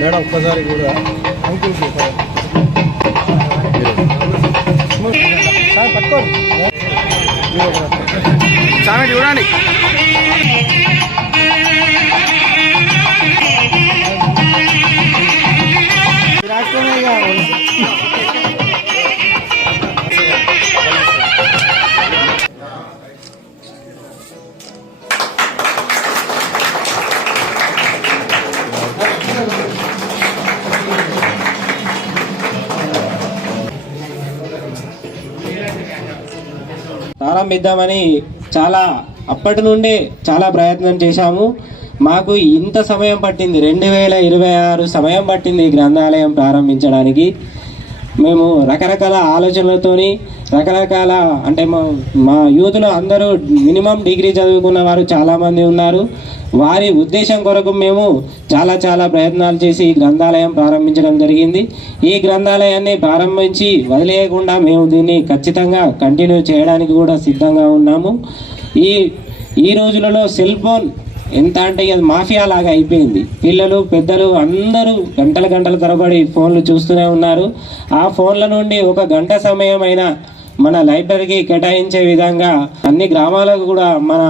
Madam ఒక్కసారి కూడా పట్టుకోండి చాలా చూడండి. ప్రారంభిద్దామని అప్పటి నుండే చాలా ప్రయత్నం చేశాము. మాకు ఇంత సమయం పట్టింది, 2026 సమయం పట్టింది ఈ గ్రంథాలయం ప్రారంభించడానికి. మేము రకరకాల ఆలోచనలతోని రకరకాల అంటే మా యూత్లో అందరూ మినిమం డిగ్రీ చదువుకున్న వారు చాలామంది ఉన్నారు. వారి ఉద్దేశం కొరకు మేము చాలా ప్రయత్నాలు చేసి ఈ గ్రంథాలయం ప్రారంభించడం జరిగింది. ఈ గ్రంథాలయాన్ని ప్రారంభించి వదిలేయకుండా మేము దీన్ని ఖచ్చితంగా కంటిన్యూ చేయడానికి కూడా సిద్ధంగా ఉన్నాము. ఈ రోజులలో సెల్ ఫోన్ ఎంత అంటే అది మాఫియా లాగా అయిపోయింది. పిల్లలు పెద్దలు అందరూ గంటల తరబడి ఫోన్లు చూస్తూనే ఉన్నారు. ఆ ఫోన్ల నుండి ఒక గంట సమయం అయినా మన లైబ్రరీకి కేటాయించే విధంగా అన్ని గ్రామాలకు కూడా మన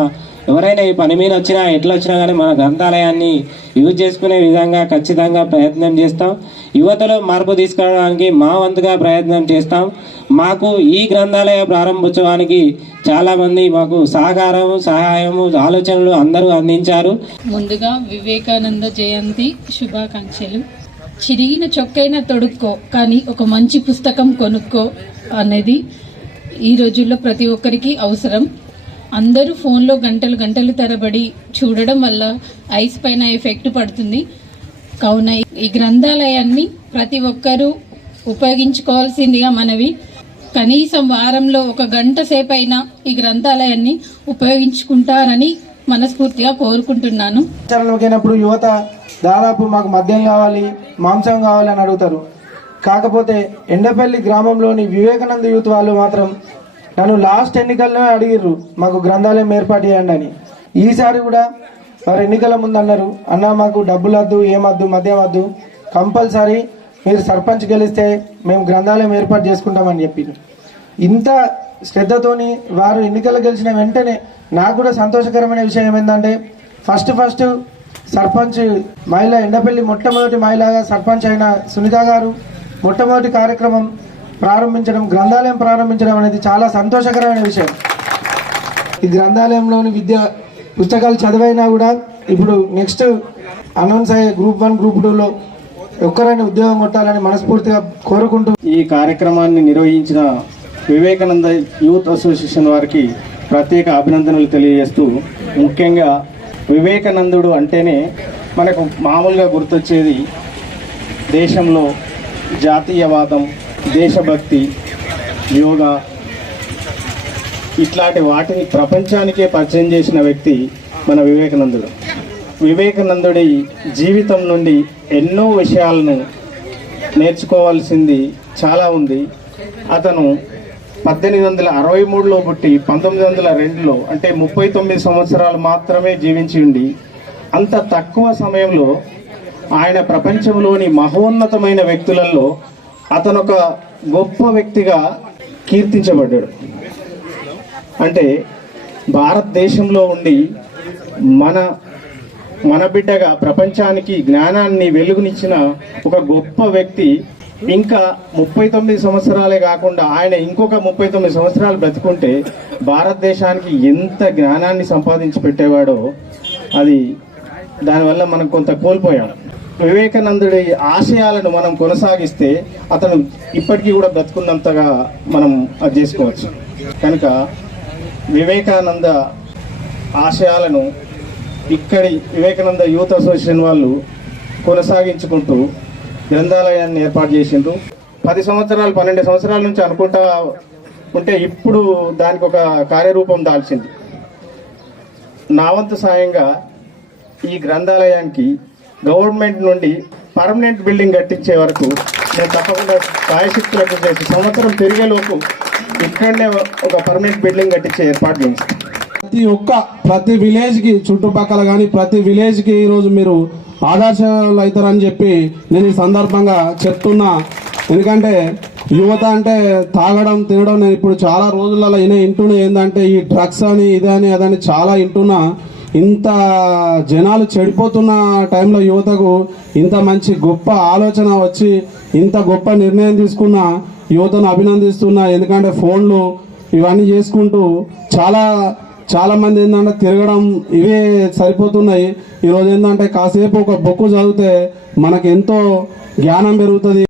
ఎవరైనా ఈ పని మీద వచ్చినా ఎట్లా వచ్చినా కానీ మన గ్రంథాలయాన్ని యూజ్ చేసుకునే విధంగా ఖచ్చితంగా ప్రయత్నం చేస్తాం. యువతలో మార్పు తీసుకురావడానికి మా వంతుగా ప్రయత్నం చేస్తాం. మాకు ఈ గ్రంథాలయ ప్రారంభోత్సవానికి చాలామంది మాకు సహకారము సహాయము ఆలోచనలు అందరూ అందించారు. ముందుగా వివేకానంద జయంతి శుభాకాంక్షలు. చిరిగిన చొక్కైనా తొడుక్కో కానీ ఒక మంచి పుస్తకం కొనుక్కో అనేది ఈ రోజుల్లో ప్రతి ఒక్కరికి అవసరం. అందరూ ఫోన్లో గంటలు తరబడి చూడడం వల్ల ఐస్ పైన ఎఫెక్ట్ పడుతుంది. కావున ఈ గ్రంథాలయాన్ని ప్రతి ఒక్కరూ ఉపయోగించుకోవాల్సిందిగా మనవి. కనీసం వారంలో ఒక గంట సేపు అయినా ఈ గ్రంథాలయాన్ని ఉపయోగించుకుంటారని మనస్ఫూర్తిగా కోరుకుంటున్నాను. యువత దాదాపు మాకు మద్యం కావాలి, మాంసం కావాలి అని అడుగుతారు. కాకపోతే ఎండపల్లి గ్రామంలోని వివేకానంద యూత్ వాళ్ళు మాత్రం నన్ను లాస్ట్ ఎన్నికల్లో అడిగిర్రు మాకు గ్రంథాలయం ఏర్పాటు చేయండి అని. ఈసారి కూడా వారు ఎన్నికల ముందు అన్నారు, అన్న మాకు డబ్బులు వద్దు, ఏమద్దు, మద్యం వద్దు, కంపల్సరీ మీరు సర్పంచ్ గెలిస్తే మేము గ్రంథాలయం ఏర్పాటు చేసుకుంటామని చెప్పి ఇంత శ్రద్ధతోని వారు ఎన్నికలు గెలిచిన వెంటనే నాకు కూడా సంతోషకరమైన విషయం ఏంటంటే ఫస్ట్ సర్పంచ్ మహిళ ఎండపల్లి మొట్టమొదటి మహిళగా సర్పంచ్ అయిన సునీత గారు మొట్టమొదటి కార్యక్రమం ప్రారంభించడం, గ్రంథాలయం ప్రారంభించడం అనేది చాలా సంతోషకరమైన విషయం. ఈ గ్రంథాలయంలోని పుస్తకాలు చదివైనా కూడా ఇప్పుడు నెక్స్ట్ అనౌన్స్ అయ్యే గ్రూప్ 1 గ్రూప్ 2లో ఒక్కరైనా ఉద్యోగం కొట్టాలని మనస్ఫూర్తిగా కోరుకుంటూ ఈ కార్యక్రమాన్ని నిర్వహించిన వివేకానంద యూత్ అసోసియేషన్ వారికి ప్రత్యేక అభినందనలు తెలియజేస్తూ, ముఖ్యంగా వివేకానందుడు అంటేనే మనకు మామూలుగా గుర్తొచ్చేది దేశంలో జాతీయవాదం, దేశభక్తి, యోగా ఇట్లాంటి వాటిని ప్రపంచానికే పరిచయం చేసిన వ్యక్తి మన వివేకానందుడు. వివేకానందుడి జీవితం నుండి ఎన్నో విషయాలను నేర్చుకోవాల్సింది చాలా ఉంది. అతను 1863లో పుట్టి 1902లో అంటే 39 సంవత్సరాలు మాత్రమే జీవించి ఉండి అంత తక్కువ సమయంలో ఆయన ప్రపంచంలోని మహోన్నతమైన వ్యక్తులలో అతను ఒక గొప్ప వ్యక్తిగా కీర్తించబడ్డాడు. అంటే భారతదేశంలో ఉండి మన బిడ్డగా ప్రపంచానికి జ్ఞానాన్ని వెలుగునిచ్చిన ఒక గొప్ప వ్యక్తి ఇంకా 39 సంవత్సరాలే కాకుండా ఆయన ఇంకొక 39 సంవత్సరాలు బ్రతుకుంటే భారతదేశానికి ఎంత జ్ఞానాన్ని సంపాదించి పెట్టేవాడో అది దానివల్ల మనం కొంత కోల్పోయాం. వివేకానందుడి ఆశయాలను మనం కొనసాగిస్తే అతను ఇప్పటికీ కూడా బ్రతుకున్నంతగా మనం అది చేసుకోవచ్చు. కనుక వివేకానంద ఆశయాలను ఇక్కడి వివేకానంద యూత్ అసోసియేషన్ వాళ్ళు కొనసాగించుకుంటూ గ్రంథాలయాన్ని ఏర్పాటు చేసిండ్రు. 10 సంవత్సరాలు 12 సంవత్సరాల నుంచి అనుకుంటా ఉంటే ఇప్పుడు దానికి ఒక కార్యరూపం దాల్చింది. నా వంతు సాయంగా ఈ గ్రంథాలయానికి గవర్నమెంట్ నుండి పర్మనెంట్ బిల్డింగ్ కట్టించే వరకు నేను తప్పకుండా సాయశక్తులకు చేసి సంవత్సరం తిరిగేలోపు ఇక్కడనే ఒక పర్మనెంట్ బిల్డింగ్ కట్టించే ఏర్పాటు చేస్తాను. ప్రతి విలేజ్కి చుట్టుపక్కల కానీ ప్రతి విలేజ్కి ఈరోజు మీరు ఆదర్శాలు అవుతారని చెప్పి నేను ఈ సందర్భంగా చెప్తున్నా. ఎందుకంటే యువత అంటే తాగడం తినడం నేను ఇప్పుడు చాలా రోజులలో ఇంటున్నా ఏంటంటే ఈ డ్రగ్స్ అని ఇదని అదని చాలా ఇంటున్నా. ఇంత జనాలు చెడిపోతున్న టైంలో యువతకు ఇంత మంచి గొప్ప ఆలోచన వచ్చి ఇంత గొప్ప నిర్ణయం తీసుకున్న యువతను అభినందిస్తున్నా. ఎందుకంటే ఫోన్లు ఇవన్నీ చేసుకుంటూ చాలా మంది ఏంటంటే తిరగడం ఇవే సరిపోతున్నాయి. ఈరోజు ఏంటంటే కాసేపు ఒక బుక్ చదివితే మనకు ఎంతో జ్ఞానం పెరుగుతుంది.